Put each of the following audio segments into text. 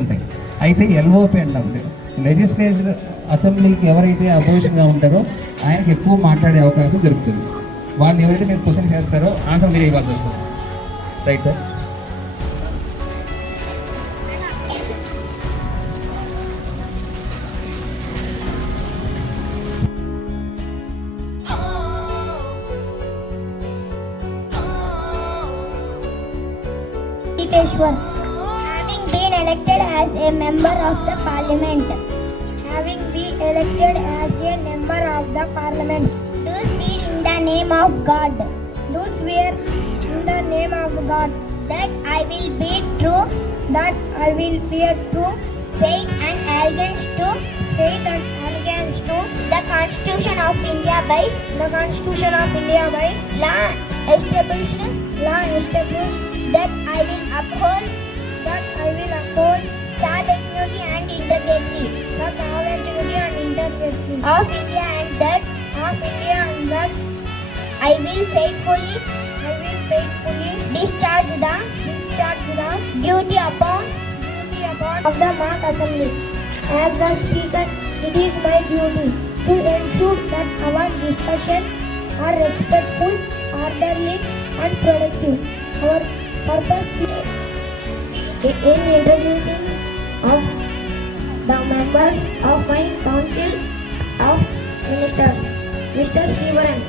ఉంటాయి. అయితే ఎల్ఓపి అంటాం, లెజిస్లేటివ్ అసెంబ్లీకి ఎవరైతే అపోజిషన్గా ఉంటారో ఆయనకి ఎక్కువ మాట్లాడే అవకాశం దొరుకుతుంది. వాళ్ళు ఎవరైతే మీరు క్వశ్చన్ చేస్తారో ఆన్సర్ మీరు ఇవ్వాల్సి వస్తుంది. Right sir. Having been elected as a member of the parliament. Having been elected as a member of the parliament. Do swear in the name of God. Do swear in the name of God. That I will be true. That I will be true. Faith and allegiance to. Faith and allegiance to. The Constitution of India by. The Constitution of India by. Law established. Law established. That I will uphold. That I will uphold. Sovereignty and integrity. The sovereignty and integrity. Of India and that. Of India and that. I will faithfully. I will faithfully. Discharge the. Discharge the. Duty upon. Duty upon. Of the mock assembly. As the speaker, it is my duty to ensure that our discussions are respectful, orderly, and productive. Our purpose in introducing of the members of my council of ministers, Mr. Srivaran,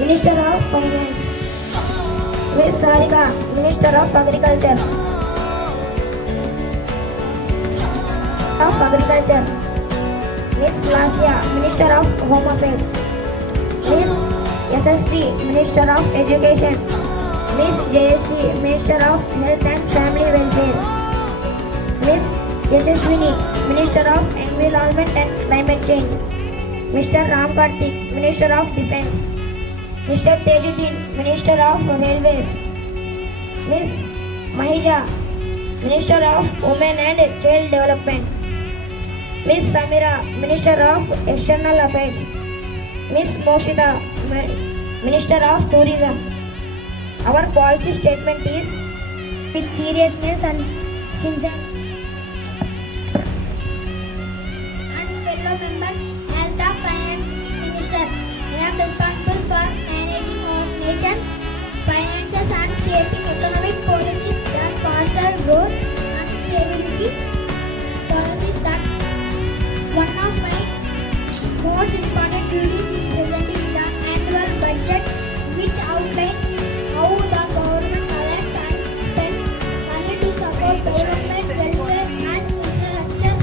Minister of Finance, Ms. Sarika, Minister of Agriculture, Ms. Lasya, Minister of Home Affairs, Ms. SSD, Minister of Education, Ms. Jayashree, Minister of Health and Family Welfare, Ms. Yashaswini, Minister of Environment and Climate Change, Mr. Ram Karthik, Minister of Defence, Mr. Tejuddin, Minister of Railways, Ms. Mahija, Minister of Women and Child Development, Ms. Samira, Minister of External Affairs, Ms. Mokshita, Minister of Tourism. Our policy statement is with seriousness and sincerity. And fellow members, as the Finance Minister, I am responsible for managing our nation's finances and shaping economic policies that foster growth and stability. Policies that one of my most important duties is presenting the annual budget, which outlines how the government collects and spends money to support development, welfare and infrastructure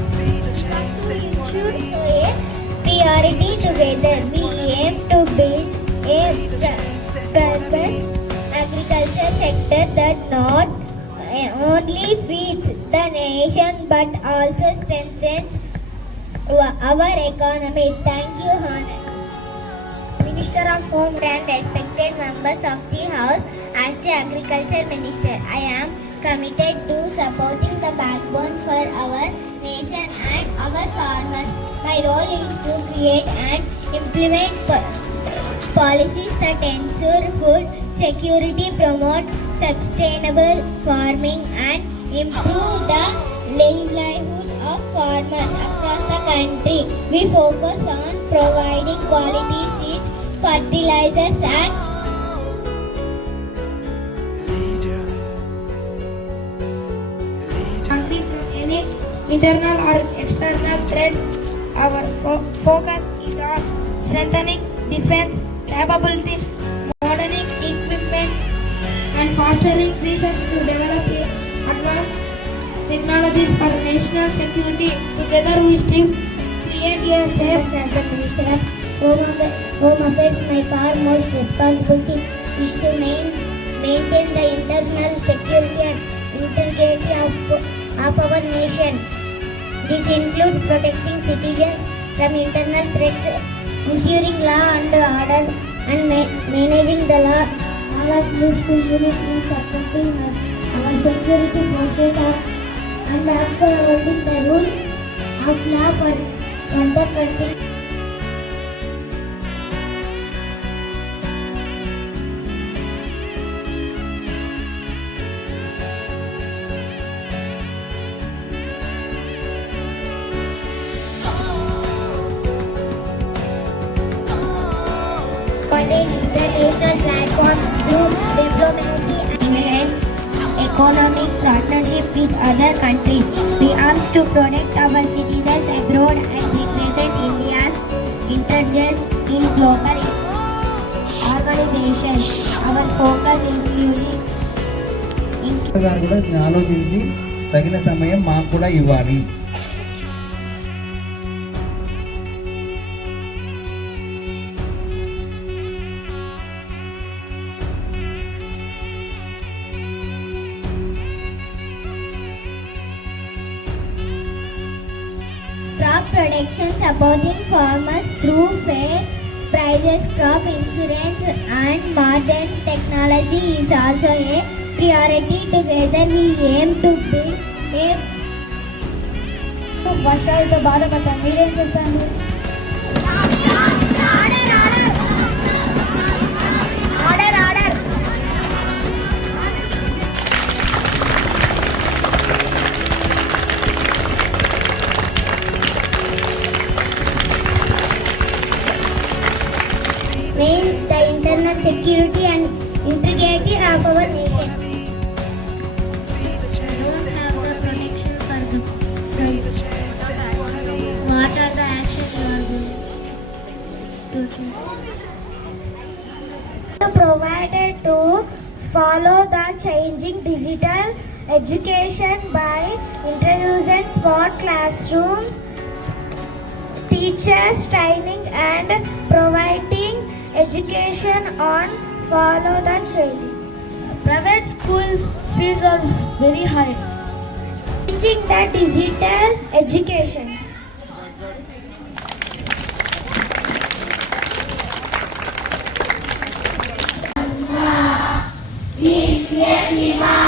to ensure a priority together. We aim to build a present agriculture sector that not only feeds the nation but also strengthens our economy. Thank you, Honor Minister of Home and respected members of the House. As the Agriculture Minister, I am committed to supporting the backbone for our nation and our farmers. My role is to create and implement policies that ensure food security, promote sustainable farming, and improve the livelihood of farmers across the country. We focus on providing quality seeds, fertilizers and free from any internal or external threats. Our focus is on strengthening defense capabilities, moderning equipment and fostering research to develop advanced technologies for national security. Together we strive to create a safe. As the Minister of Home Affairs, my foremost responsibility is to maintain the internal security and integrity of our nation. This includes protecting citizens from internal threats, ensuring law and order, and managing the law. All of this to unit in supporting our security forces and upholding the rule of law for the country. international platforms through diplomacy and enhance economic partnership with other countries. We arms to protect our citizens abroad and represent India's interests in global organizations. Our focus including గారు కూడా దీన్ని ఆలోచించి తగిన సమయం మాకు కూడా ఇవ్వాలి. crop protection, supporting farmers through fair prices, crop insurance and modern technology is also a priority. Together we aim to build a వర్షాలతో బాధపడతాం. మీరేం చేస్తారు? Means the internal security and integrity of our nation. Don't have the protection for the what are the actions you are going to provided to follow the changing digital education by introducing smart classrooms, teachers training and providing education on follow the training. Private schools fees are very high. Teaching the digital education. Viva